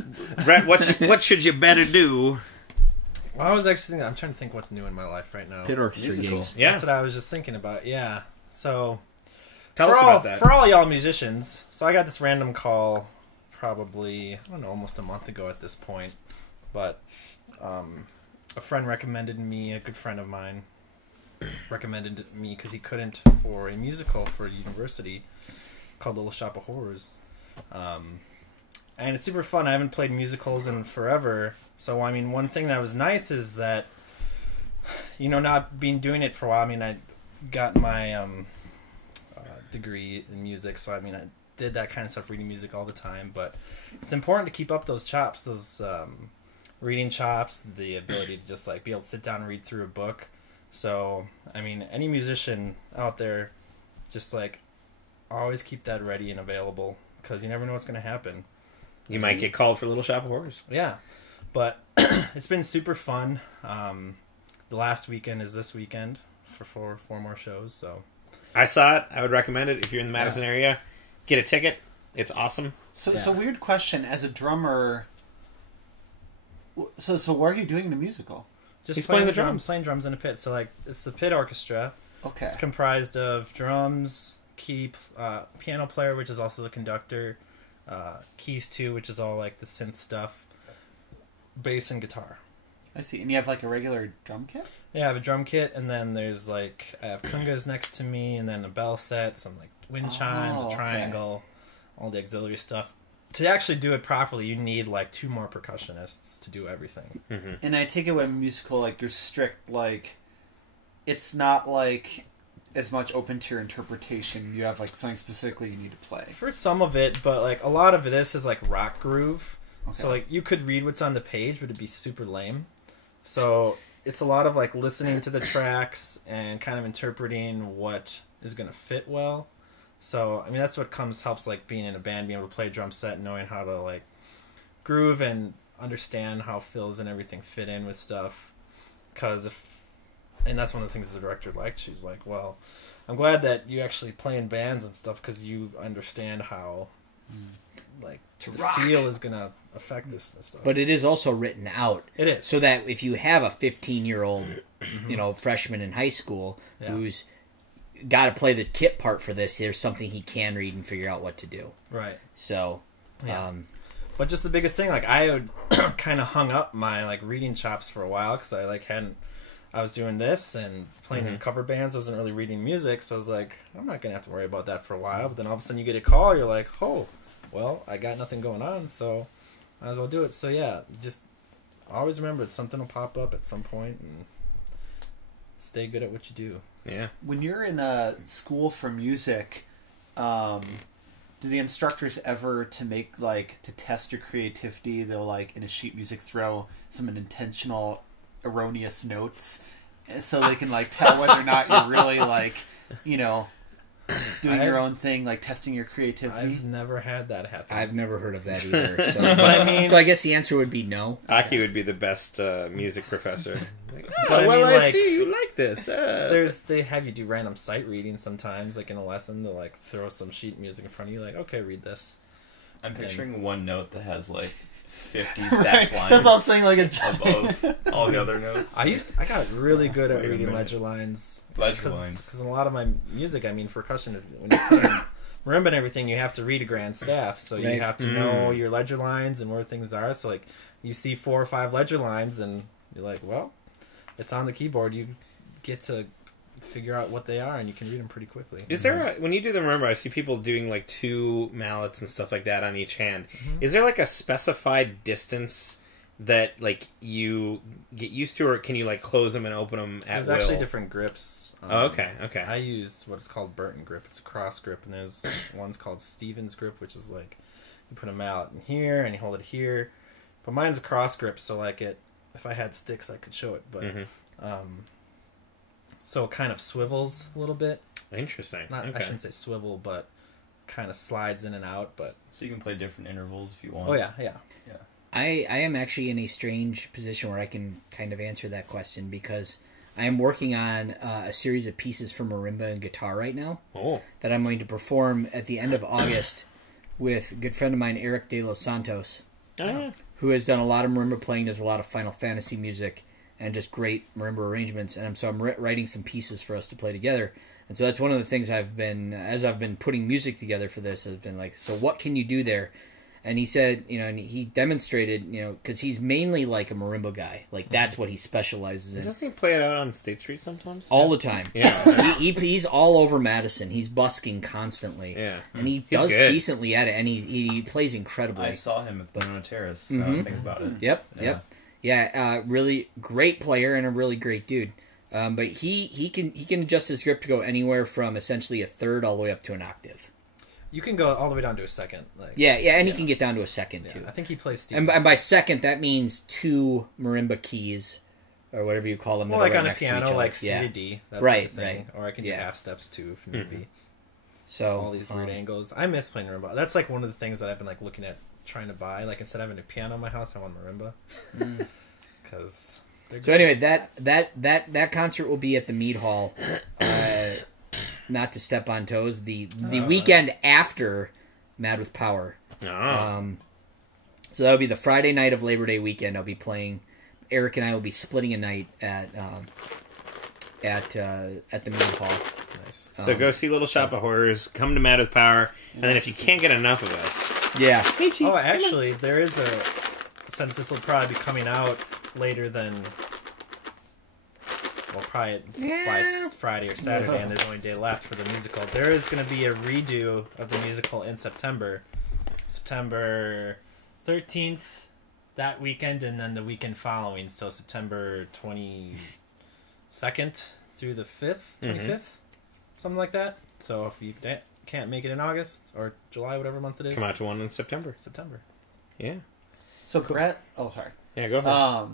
Brett, what should you better do? Well, I was actually thinking, I'm trying to think what's new in my life right now. Pit orchestra gigs. Yeah. That's what I was just thinking about, yeah. So, Tell us about that. For all y'all musicians, so I got this random call probably, I don't know, almost a month ago at this point. But a friend recommended me, a good friend of mine, recommended me because he couldn't for a musical for a university called Little Shop of Horrors. And it's super fun. I haven't played musicals in forever. So, I mean, one thing that was nice is that, not been doing it for a while. I mean, I got my degree in music, so, I mean, I did that kind of stuff, reading music all the time. But it's important to keep up those chops, those reading chops, the ability to just, like, be able to sit down and read through a book. So, I mean, any musician out there, just, like, always keep that ready and available, because you never know what's going to happen. You might get called for Little Shop of Horrors. Yeah. But it's been super fun. The last weekend is this weekend for four more shows. So I saw it. I would recommend it if you're in the Madison area. Get a ticket. It's awesome. So weird question. As a drummer, so what are you doing in the musical? Just He's playing the drums. Playing drums in a pit. So, like, it's the pit orchestra. Okay. It's comprised of drums, piano player, which is also the conductor, keys too, which is all like the synth stuff, bass and guitar. I see. And you have like a regular drum kit? Yeah, I have a drum kit, and then there's like, I have congas next to me, and then a bell set, some like wind chimes, a triangle, all the auxiliary stuff. To actually do it properly, you need like 2 more percussionists to do everything. Mm-hmm. And I take it when musical, like, you're strict, like, it's not like as much open to your interpretation. You have like something specifically you need to play. For some of it, but like a lot of this is like rock groove. Okay. So like you could read what's on the page, but it'd be super lame. So it's a lot of like listening to the tracks and kind of interpreting what is going to fit well. So I mean that's what helps like being in a band, being able to play a drum set, knowing how to like groove and understand how fills and everything fit in with stuff. And that's one of the things the director liked. She's like, well, I'm glad that you actually play in bands and stuff because you understand how like the feel is gonna affect this stuff. But it is also written out. It is. So that if you have a 15-year-old, freshman in high school who's got to play the kit part for this, there's something he can read and figure out what to do. Right. So, but just the biggest thing, like I had kind of hung up my like reading chops for a while because I was doing this and playing in cover bands. I wasn't really reading music, so I was like, I'm not gonna have to worry about that for a while. But then all of a sudden you get a call, you're like, oh, well, I got nothing going on, so might as well do it. So yeah, just always remember that something will pop up at some point, and stay good at what you do. Yeah. When you're in a school for music, do the instructors ever to test your creativity? They'll like in a sheet music throw some intentional erroneous notes, so they can like tell whether or not you're really like doing your own thing, like testing your creativity. I've never had that happen. I've never heard of that either. So, so I guess the answer would be no. Aki would be the best music professor. But I see you like this. They have you do random sight reading sometimes, like in a lesson. They'll like throw some sheet music in front of you, like, okay, read this. I'm picturing one note that has like 50 stacked lines. That's all saying like a above all the other notes. I got really good at reading ledger lines. Because in a lot of my music, I mean, percussion, when you're playing marimba and everything, you have to read a grand staff, so you have to know your ledger lines and where things are. So like, you see 4 or 5 ledger lines, and you're like, well, it's on the keyboard. You get to figure out what they are, and you can read them pretty quickly. Is there when you do the marimba, I see people doing like 2 mallets and stuff like that on each hand. Is there like a specified distance that like you get used to, or can you like close them and open them at will? There's actually different grips. Okay. I used what is called Burton grip. It's a cross grip, and there's one's called Stevens grip, which is like you put a mallet in here and you hold it here. But mine's a cross grip, so like if I had sticks, I could show it. But so it kind of swivels a little bit. Interesting. I shouldn't say swivel, but kind of slides in and out. But so you can play different intervals if you want. Oh yeah. I am actually in a strange position where I can kind of answer that question because I am working on a series of pieces for marimba and guitar right now that I'm going to perform at the end of August with a good friend of mine, Eric De Los Santos, who has done a lot of marimba playing, does a lot of Final Fantasy music, and just great marimba arrangements. And so I'm writing some pieces for us to play together. And so that's one of the things as I've been putting music together for this, I've been like, so what can you do there? And he said, and he demonstrated, because he's mainly like a marimba guy. Like, that's what he specializes in. Doesn't he play it out on State Street sometimes? All the time. Yeah. He's all over Madison. He's busking constantly. Yeah. And he does decently at it, and he plays incredibly. I saw him at the Banana Terrace. Think about it. Yep. Yeah, really great player and a really great dude. But he can adjust his grip to go anywhere from essentially a third all the way up to an octave. You can go all the way down to a second. And he can get down to a second too. I think he plays Steve. And by second, that means 2 marimba keys, or whatever you call them. Well, like on a piano, like C to D. That's right, the thing. right. Or I can do half steps too, if need be. So all these weird angles. I miss playing marimba. That's like one of the things that I've been like looking at trying to buy. Like instead of having a piano in my house, I want marimba. Because. So anyway, that concert will be at the Mead Hall. Not to step on toes, the weekend after Mad with Power. So that'll be the Friday night of Labor Day weekend. I'll be playing. Eric and I will be splitting a night at the Mead Hall. Nice. So go see Little Shop of Horrors. Come to Mad with Power, and then if you can't get enough of us, Michi, oh, actually, there is since this will probably be coming out later than. Well, probably by Friday or Saturday, and there's only a day left for the musical. There is going to be a redo of the musical in September 13th, that weekend, and then the weekend following. So September 22nd through the 25th, something like that. So if you can't make it in August or July, whatever month it is, come out to one in September. September. Yeah. So Brett, sorry. Yeah, go ahead.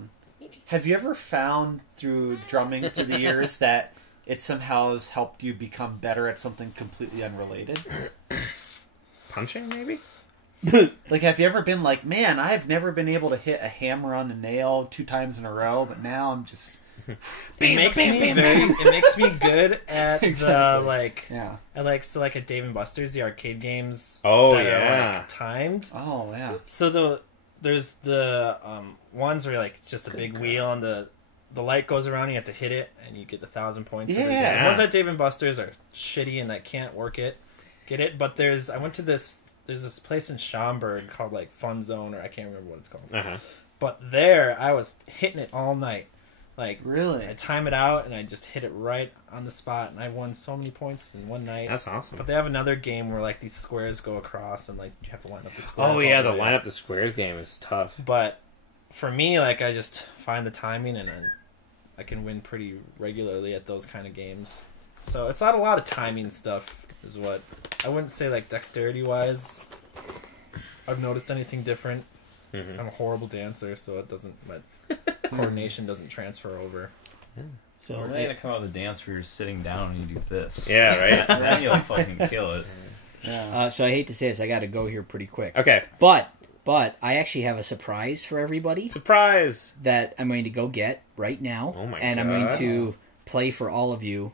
Have you ever found through drumming through the years that it somehow has helped you become better at something completely unrelated? Punching, maybe? Like, have you ever been like, man, I've never been able to hit a hammer on a nail 2 times in a row, but now I'm just... It makes me good at the like Yeah. I like at Dave and Buster's, the arcade games that are like timed. Oh, yeah. So there's the ones where like it's just a big wheel and the light goes around, you have to hit it and you get 1,000 points. Yeah. The ones at Dave and Buster's are shitty and I can't get it. But there's this place in Schaumburg called like Fun Zone, or I can't remember what it's called. Uh-huh. But there I was hitting it all night. Like, Really? I time it out, and I just hit it right on the spot, and I won so many points in one night. That's awesome. But they have another game where, like, these squares go across, and, like, you have to line up the squares. Oh, yeah, the way. line up the squares game is tough. But for me, like, I just find the timing, and I can win pretty regularly at those kind of games. So it's not a lot of timing stuff, is what... I wouldn't say, like, dexterity-wise, I've noticed anything different. Mm-hmm. I'm a horrible dancer, so it doesn't... coordination doesn't transfer over. So we're gonna come out with a dance where you're sitting down and you do this. Yeah, right? Then you'll fucking kill it. Yeah. So I hate to say this, I got to go here pretty quick. Okay. But I actually have a surprise for everybody Surprise! that I'm going to go get right now. Oh my and God. I'm going to play for all of you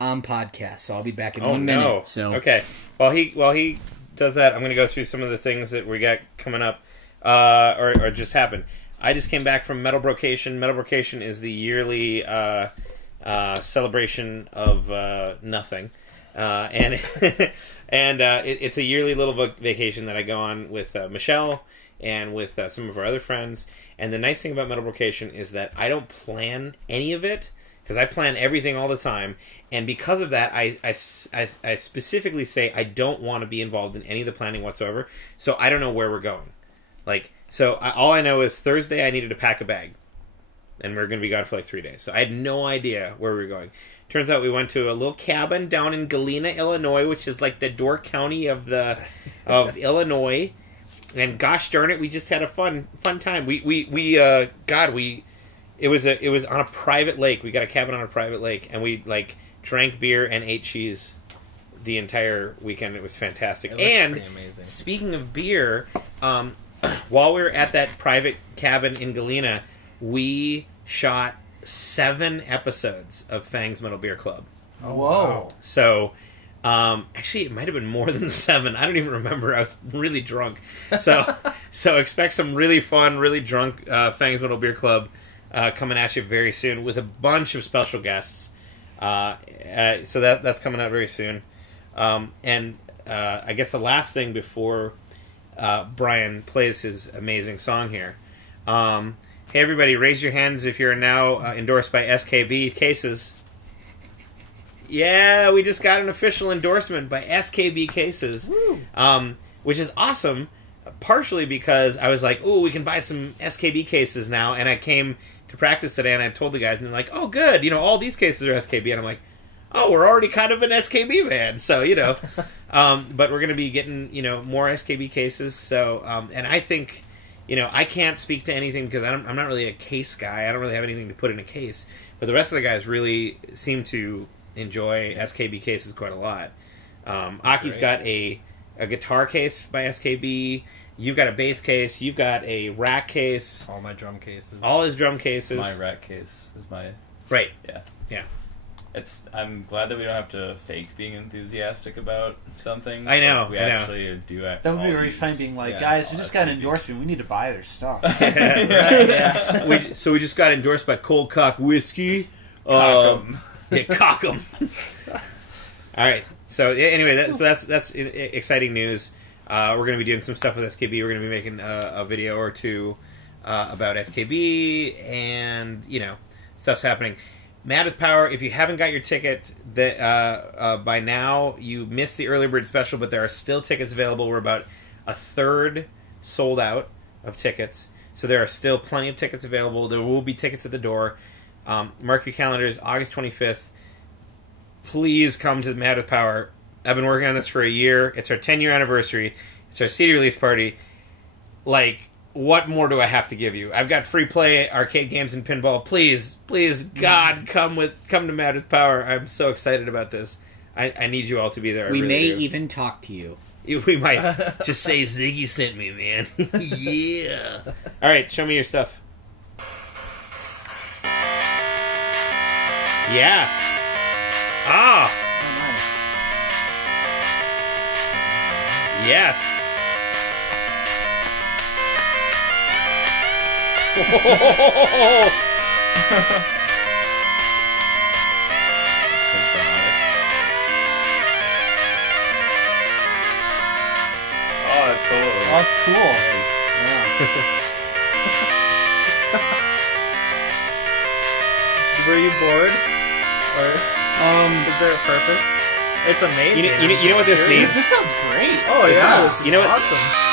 on podcast. So I'll be back in Oh, 1 no. minute. So Okay. While he does that, I'm going to go through some of the things that we got coming up, or just happened. I just came back from Metal Brocation. Metal Brocation is the yearly celebration of nothing, and it's a yearly little vacation that I go on with Michelle and with some of our other friends. And the nice thing about Metal Brocation is that I don't plan any of it, because I plan everything all the time. And because of that, I specifically say I don't want to be involved in any of the planning whatsoever. So I don't know where we're going. So all I know is Thursday I needed to pack a bag, and we're going to be gone for like 3 days. So I had no idea where we were going. Turns out we went to a little cabin down in Galena, Illinois, which is like the Door County of Illinois. And gosh darn it, we just had a fun time. It was on a private lake. We got a cabin on a private lake, and we like drank beer and ate cheese the entire weekend. It was fantastic. It looks pretty amazing. Speaking of beer, while we were at that private cabin in Galena, we shot 7 episodes of Fang's Metal Beer Club. Oh, Whoa. wow. So, actually, it might have been more than 7. I don't even remember. I was really drunk. So expect some really fun, really drunk Fang's Metal Beer Club coming at you very soon with a bunch of special guests. So that's coming out very soon. And I guess the last thing before Brian plays his amazing song here. Hey, everybody, raise your hands if you're now endorsed by SKB Cases. Yeah, we just got an official endorsement by SKB Cases, which is awesome, partially because I was like, ooh, we can buy some SKB cases now, and I came to practice today, and I told the guys, and they're like, oh, good, all these cases are SKB, and I'm like, oh, we're already kind of an SKB band, so, but we're going to be getting, more SKB cases, so, and I think, I can't speak to anything because I'm not really a case guy. I don't really have anything to put in a case, but the rest of the guys really seem to enjoy SKB cases quite a lot. Aki's got a guitar case by SKB. You've got a bass case. You've got a rack case. All my drum cases. All his drum cases. My rack case is my... Right. Yeah. Yeah. I'm glad that we don't have to fake being enthusiastic about something. I know. We actually do. That would be very fun being like, guys, we just got an endorsement. We need to buy their stuff. Yeah. So we just got endorsed by Cold Cock Whiskey. Cock 'em. Yeah, cock 'em. All right. So anyway, that's exciting news. We're going to be doing some stuff with SKB. We're going to be making a video or two about SKB, and stuff's happening. Mad with Power. If you haven't got your ticket, by now you missed the early bird special, but there are still tickets available. We're about a third sold out of tickets, so there are still plenty of tickets available. There will be tickets at the door. Mark your calendars, August 25th. Please come to the Mad with Power. I've been working on this for a year. It's our 10-year anniversary. It's our CD release party. Like, what more do I have to give you? I've got free play, arcade games, and pinball. Please, God, come to Mad with Power. I'm so excited about this. I need you all to be there. We really may do. even talk to you. We might just say Ziggy sent me, man. Yeah. All right, show me your stuff. Yeah. Ah. Yes. Oh, that's so That's cool. Were you bored? Or is there a purpose? It's amazing. You know what this needs? This sounds great. Oh yeah, this is You know what- awesome.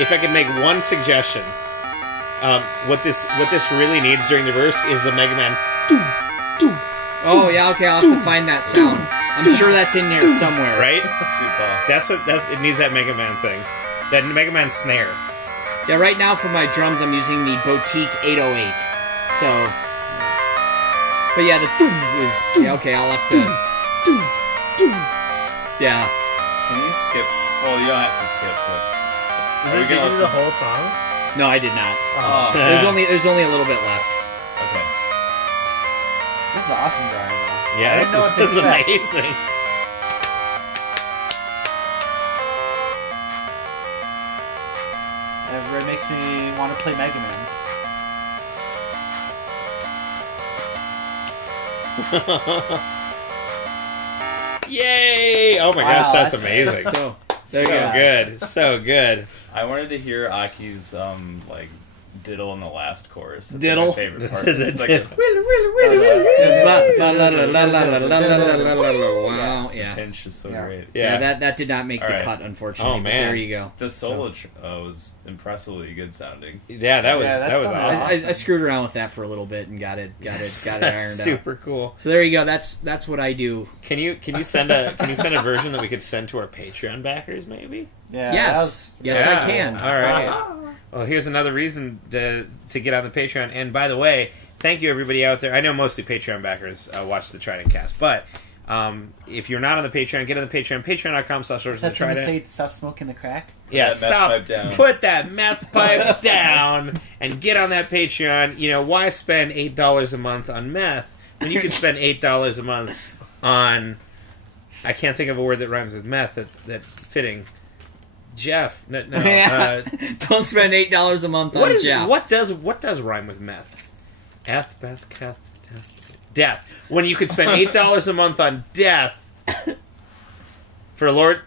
If I could make one suggestion, what this really needs during the verse is the Mega Man. Oh yeah, okay. I'll have to find that sound. I'm sure that's in there somewhere. Right? That's it needs that Mega Man thing. That Mega Man snare. Yeah, right now for my drums, I'm using the Boutique 808. So, but yeah, the doom is okay. I'll have to. Yeah. Can you skip? Well, you don't have to skip, but Did you do the whole song? No, I did not. Oh, There's only a little bit left. okay. This is an awesome drawing, though. Yeah, I didn't know what to this is expect. amazing. It really makes me want to play Mega Man. Yay! Oh my gosh, that's amazing. So So good. So good. I wanted to hear Aki's like diddle in the last chorus. That's Diddle? my favorite part. The It's like diddle. Wow, the yeah. pinch is so Yeah. great. Yeah, Yeah. that did not make the Alright. cut, unfortunately. Oh, but man. there you go. The solo was impressively good sounding. Yeah, that was that's awesome. I screwed around with that for a little bit and got it That's ironed out. super cool. So there you go. That's what I do. Can you send a version that we could send to our Patreon backers, maybe? Yeah, Yes, yes, Yeah. I can. All right. Well, here's another reason to get on the Patreon. And by the way, thank you everybody out there. I know mostly Patreon backers watch the TRIDENTcast, but if you're not on the Patreon, get on the Patreon. Patreon.com/Swords Is that of the trying to Trident. say stop smoking the crack? Yeah, that meth stop. pipe down. Put that meth pipe down and get on that Patreon. You know, why spend $8 a month on meth when you could spend $8 a month on? I can't think of a word that rhymes with meth. That's fitting. Jeff, no. Yeah. Don't spend $8 a month on Jeff. What does rhyme with meth? Death. When you could spend $8 a month on death for Lord.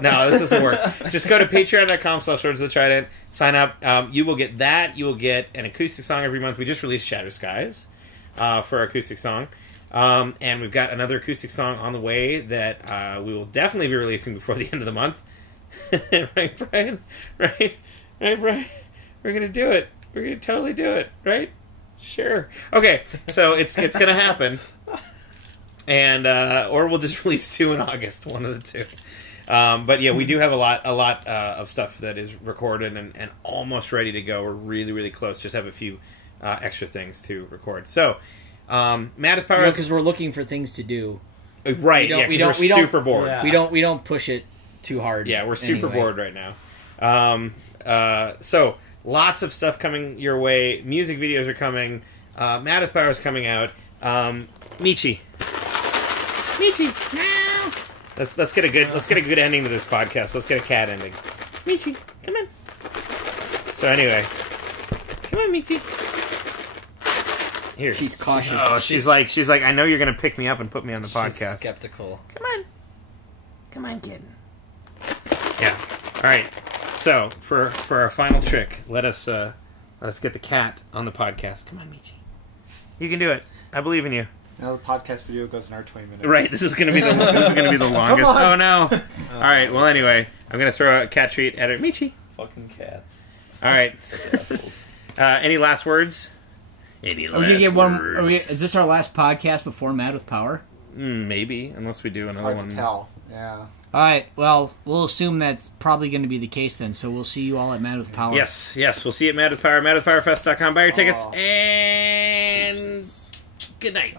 No, this doesn't work. Just go to patreon.com/Swords of the Trident. Sign up. You will get that. You will get an acoustic song every month. We just released Shatter Skies for our acoustic song. And we've got another acoustic song on the way that we will definitely be releasing before the end of the month. Right, Brian? Right, Brian? We're going to do it. We're going to totally do it, right? Sure. Okay, so it's going to happen. And or we'll just release 2 in August, one of the two. But yeah, we do have a lot of stuff that is recorded and almost ready to go. We're really, really close. Just have a few extra things to record. So, Mad as Power, Because we're looking for things to do. right? Yeah, we because don't- we're super bored. Yeah. We don't push it too hard. Yeah, we're super anyway. bored right now. So lots of stuff coming your way. Music videos are coming. Mad as Power is coming out. Michi. Meow. Let's get a good ending to this podcast. Let's get a cat ending. Michi, come on. So anyway, come on, Michi. Here. She's cautious. Oh, she's like, I know you're gonna pick me up and put me on the podcast. Skeptical. Come on, kitten. Yeah. All right. So for our final trick, let us get the cat on the podcast. Come on, Michi. You can do it. I believe in you. Now the podcast video goes an hour 20 minutes. Right. This is gonna be the longest. Oh no. All right. Well, anyway, I'm gonna throw a cat treat at her. Michi. Fucking cats. All right. Such assholes. Any last words? Any Are we gonna get one? Is this our last podcast before Mad with Power? Maybe, unless we do another Hard one. to tell. Yeah. All right. Well, we'll assume that's probably going to be the case then. So we'll see you all at Mad with Power. Yes. We'll see you at Mad with Power, madwithpowerfest.com. Buy your tickets, and good night.